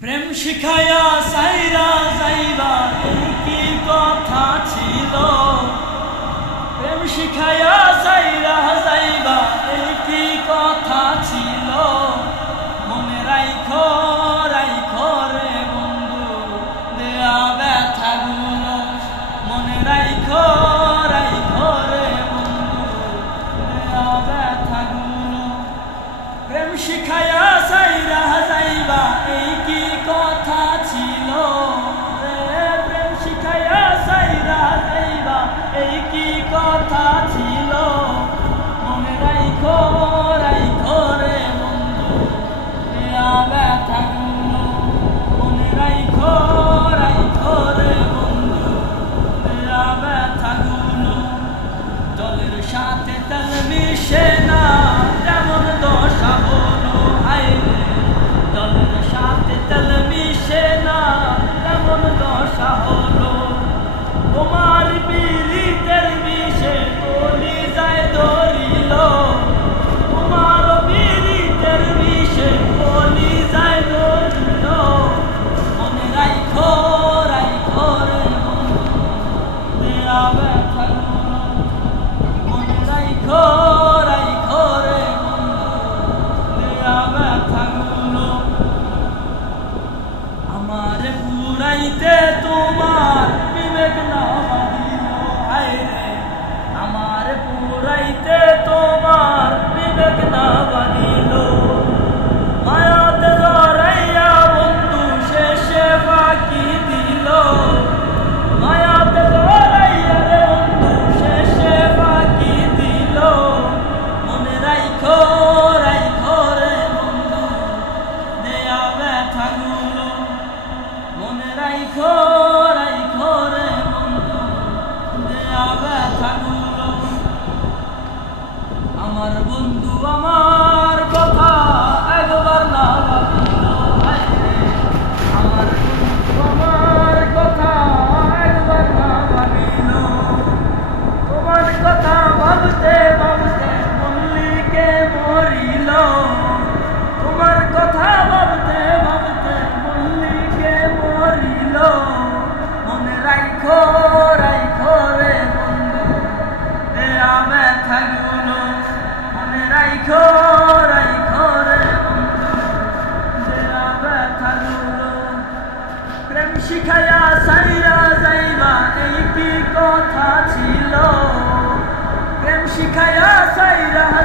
প্রেম শিখায়া সাইরা যাইবা এই কি কথা ছিল। প্রেম শিখায়া সাইরা যাইবা কি কথা মিশে না আমার পুরাইতে তোমার বিবেক না রাইখো রাইখো রে বন্ধু দেয়া ব্যথা শিখায়া সাইরা